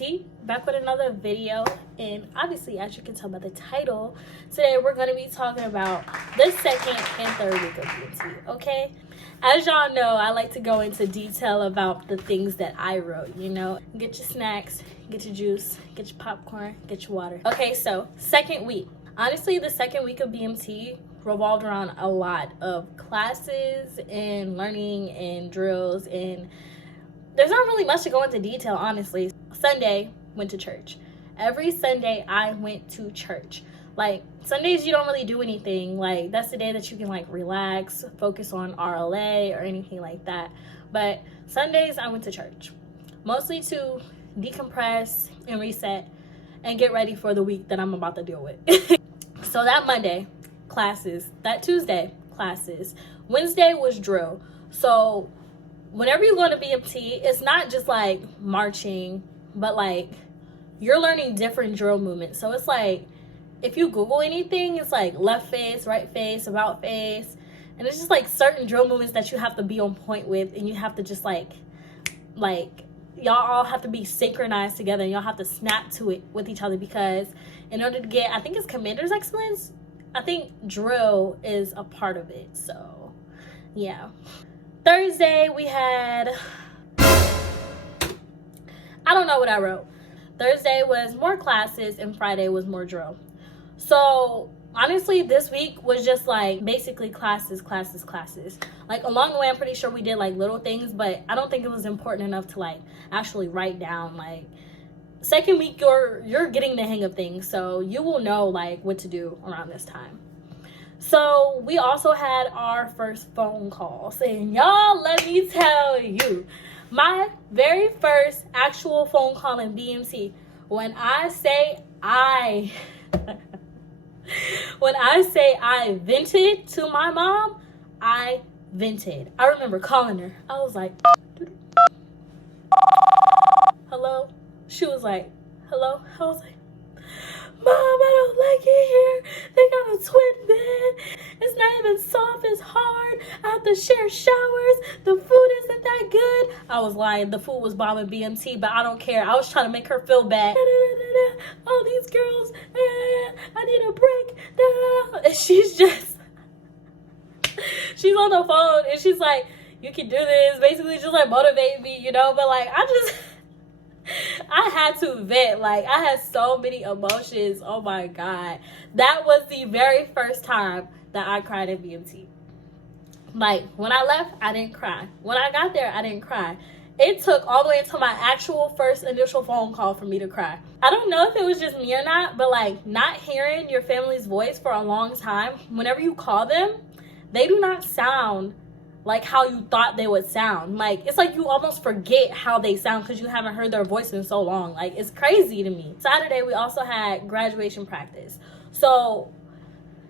BMT, back with another video. And obviously, as you can tell by the title, today we're going to be talking about the second and third week of BMT, okay? As y'all know, I like to go into detail about the things that I wrote, you know? Get your snacks, get your juice, get your popcorn, get your water. Okay, so second week. Honestly, the second week of BMT revolved around a lot of classes and learning and drills, and there's not really much to go into detail, honestly. Sunday, went to church. Every Sunday, I went to church. Like, Sundays, you don't really do anything. Like, that's the day that you can, like, relax, focus on RLA or anything like that. But Sundays, I went to church. Mostly to decompress and reset and get ready for the week that I'm about to deal with. So that Monday, classes. That Tuesday, classes. Wednesday was drill. So whenever you go to BMT, it's not just like marching, but like you're learning different drill movements. So it's like, if you Google anything, it's like left face, right face, about face. And it's just like certain drill movements that you have to be on point with, and you have to just like y'all all have to be synchronized together, and y'all have to snap to it with each other, because in order to get, I think it's Commander's Excellence, I think drill is a part of it. So yeah. Thursday we had, I don't know what I wrote. Thursday was more classes and Friday was more drill. So honestly, this week was just like basically classes. Like along the way, I'm pretty sure we did like little things, but I don't think it was important enough to like actually write down. Like second week, you're getting the hang of things, so you will know like what to do around this time. So we also had our first phone calls, and y'all, let me tell you, my very first actual phone call in BMT, when I say I vented to my mom, I vented. I remember calling her. I was like, hello? She was like, hello? I was like, Mom, I don't like it here. They got a twin bed. It's not even soft, it's hard. I have to share showers. The food isn't that good. I was lying. The food was bombing BMT, but I don't care. I was trying to make her feel bad. All these girls, I need a break. And she's on the phone, and she's like, you can do this. Basically just like motivate me, you know? But like, I had to vent. Like, I had so many emotions. Oh my God. That was the very first time that I cried at BMT. Like, when I left, I didn't cry. When I got there, I didn't cry. It took all the way until my actual first initial phone call for me to cry. I don't know if it was just me or not, but like not hearing your family's voice for a long time, whenever you call them, they do not sound like how you thought they would sound. Like, it's like you almost forget how they sound because you haven't heard their voice in so long. Like, it's crazy to me. Saturday, we also had graduation practice. So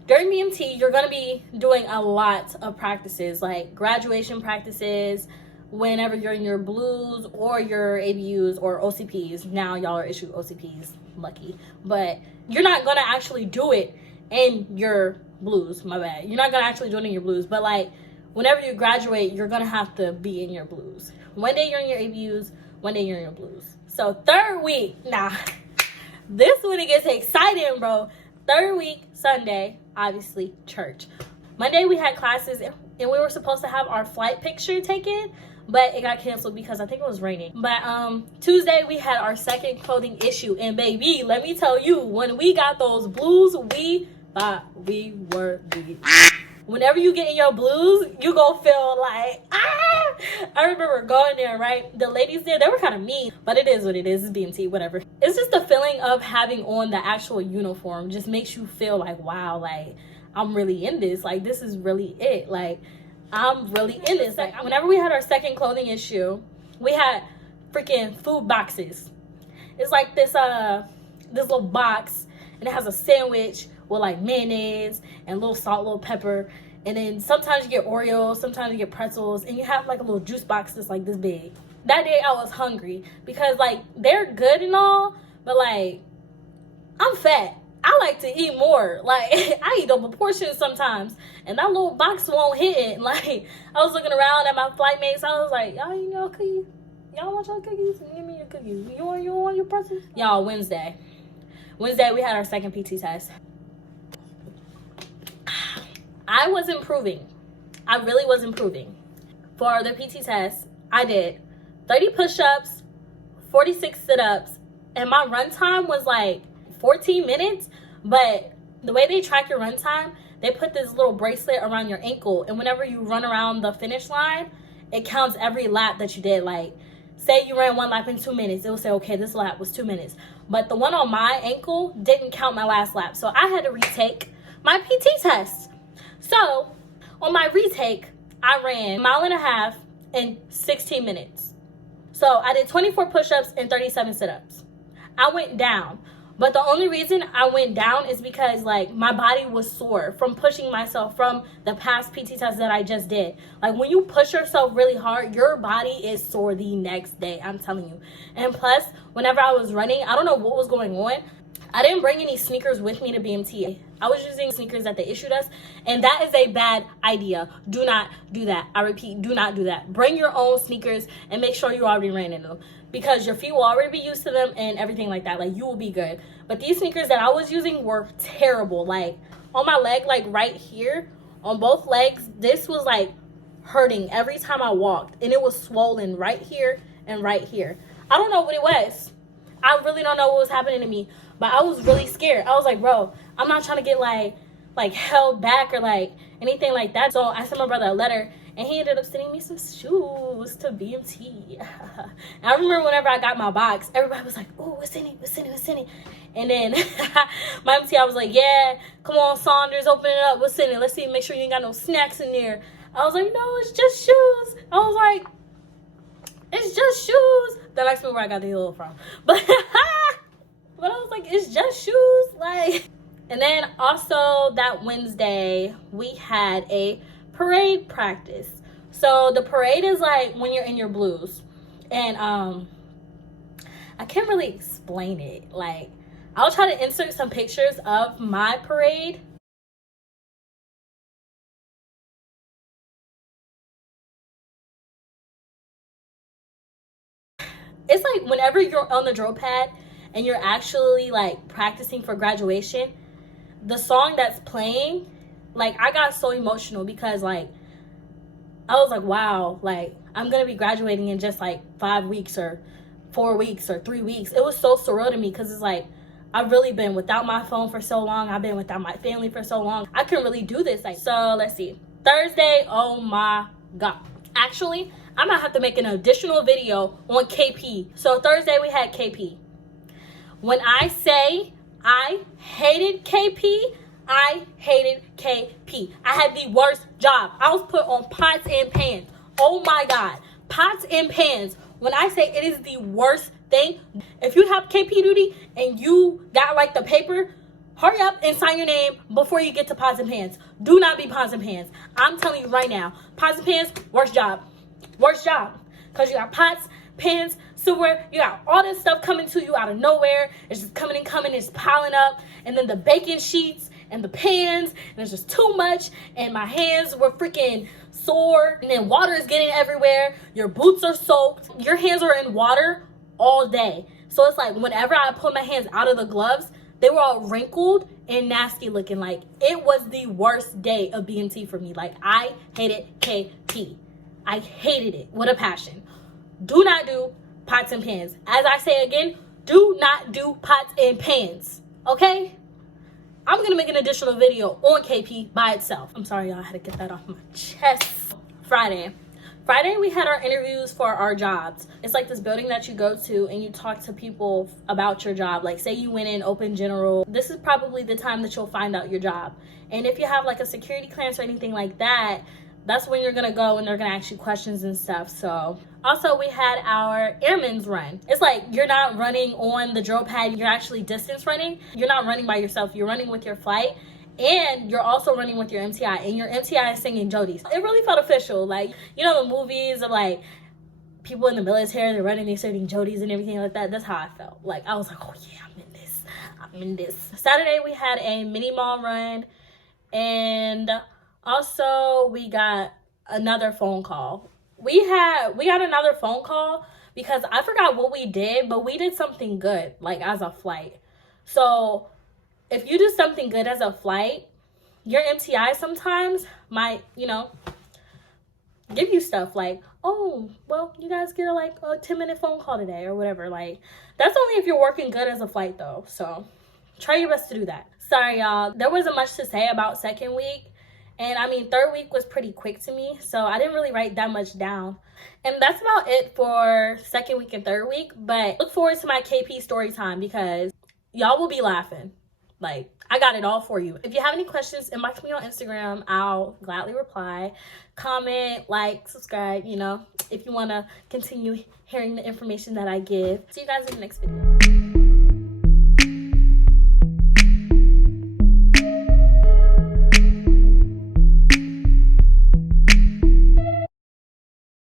during BMT, you're going to be doing a lot of practices, like graduation practices whenever you're in your blues or your ABUs or OCPs. Now y'all are issued OCPs, lucky. But you're not going to actually do it in your blues, my bad. You're not going to actually do it in your blues, but like, whenever you graduate, you're going to have to be in your blues. One day you're in your ABUs, one day you're in your blues. So third week, this when it gets exciting, bro. Third week, Sunday, obviously, church. Monday we had classes, and we were supposed to have our flight picture taken, but it got canceled because I think it was raining. But Tuesday we had our second clothing issue, and baby, let me tell you, when we got those blues, we thought we were the... Whenever you get in your blues, you gonna feel like, ah! I remember going there, right? The ladies there, they were kind of mean, but it is what it is. It's BMT, whatever. It's just the feeling of having on the actual uniform just makes you feel like, wow, like, I'm really in this. Like, this is really it. Like, I'm really in this. Like, whenever we had our second clothing issue, we had freaking food boxes. It's like this little box, and it has a sandwich with like mayonnaise and little salt, little pepper, and then sometimes you get Oreos, sometimes you get pretzels, and you have like a little juice box that's like this big. That day I was hungry because like they're good and all, but like I'm fat. I like to eat more. Like I eat double portions sometimes, and that little box won't hit it. Like I was looking around at my flight mates, I was like, y'all, you know, Y'all want your cookies? Give me your cookies. You want your pretzels? Y'all, Wednesday we had our second PT test. I was improving. I really was improving. For the PT test, I did 30 push-ups, 46 sit-ups, and my run time was like 14 minutes. But the way they track your run time, they put this little bracelet around your ankle, and whenever you run around the finish line, it counts every lap that you did. Like, say you ran one lap in 2 minutes, it will say, okay, this lap was 2 minutes. But the one on my ankle didn't count my last lap, so I had to retake my PT test. So on my retake, I ran 1.5 miles in 16 minutes. So I did 24 push-ups and 37 sit-ups. I went down. But the only reason I went down is because, like, my body was sore from pushing myself from the past PT test that I just did. Like, when you push yourself really hard, your body is sore the next day, I'm telling you. And plus, whenever I was running, I don't know what was going on. I didn't bring any sneakers with me to BMT. I was using sneakers that they issued us, and that is a bad idea. Do not do that. I repeat, do not do that. Bring your own sneakers and make sure you already ran in them, because your feet will already be used to them and everything like that. Like, you will be good. But these sneakers that I was using were terrible. Like, on my leg, like right here, on both legs, this was like hurting every time I walked, and it was swollen right here and right here. I don't know what it was. I really don't know what was happening to me, but I was really scared. I was like, bro, I'm not trying to get like held back or like anything like that. So I sent my brother a letter, and he ended up sending me some shoes to BMT. And I remember whenever I got my box, everybody was like, oh, what's in it? And then my MT, I was like, yeah, come on, Saunders, open it up. What's in it? Let's see, make sure you ain't got no snacks in there. I was like, no, it's just shoes. I was like, it's just shoes. That asked me where I got the heel from. But I was like, it's just shoes. Like, and then also that Wednesday, we had a parade practice. So the parade is like when you're in your blues. And I can't really explain it. Like, I'll try to insert some pictures of my parade. It's like whenever you're on the drill pad and you're actually like practicing for graduation, the song that's playing, like, I got so emotional because, like, I was like, wow, like, I'm gonna be graduating in just like 5 weeks or 4 weeks or 3 weeks. It was so surreal to me because it's like, I've really been without my phone for so long. I've been without my family for so long. I couldn't really do this. Like, so let's see. Thursday, oh my God. Actually, I might have to make an additional video on KP. So Thursday we had KP. When I say I hated KP, I hated KP. I had the worst job. I was put on pots and pans. Oh my God. Pots and pans. When I say it is the worst thing, if you have KP duty and you got like the paper, hurry up and sign your name before you get to pots and pans. Do not be pots and pans. I'm telling you right now, pots and pans, worst job. Worst job. Because you got pots, pans, silverware, you got all this stuff coming to you out of nowhere. It's just coming, it's piling up. And then the baking sheets and the pans, and it's just too much. And my hands were freaking sore. And then water is getting everywhere. Your boots are soaked. Your hands are in water all day. So it's like whenever I pull my hands out of the gloves, they were all wrinkled and nasty looking. Like, it was the worst day of BMT for me. Like, I hated KP. I hated it with a passion. Do not do pots and pans. As I say again, do not do pots and pans. Okay? I'm going to make an additional video on KP by itself. I'm sorry, y'all. I had to get that off my chest. Friday, we had our interviews for our jobs. It's like this building that you go to and you talk to people about your job. Like, say you went in open general. This is probably the time that you'll find out your job. And if you have like a security clearance or anything like that, that's when you're gonna go and they're gonna ask you questions and stuff. So also we had our airman's run. It's like you're not running on the drill pad, you're actually distance running. You're not running by yourself, you're running with your flight, and you're also running with your MTI, and your MTI is singing Jodi's. It really felt official. Like, you know, the movies of like people in the military, they're running, they're serving Jodi's and everything like that. That's how I felt. Like, I was like, oh yeah, I'm in this. Saturday we had a mini mall run, and also we got another phone call. We got another phone call because I forgot what we did, but we did something good, like as a flight. So if you do something good as a flight, your MTI sometimes might, you know, give you stuff like, oh, well, you guys get a 10-minute phone call today or whatever. Like, that's only if you're working good as a flight though. So try your best to do that. Sorry, y'all. There wasn't much to say about second week. And I mean, third week was pretty quick to me. So I didn't really write that much down. And that's about it for second week and third week. But look forward to my KP story time because y'all will be laughing. Like, I got it all for you. If you have any questions, inbox me on Instagram. I'll gladly reply. Comment, like, subscribe, you know, if you want to continue hearing the information that I give. See you guys in the next video.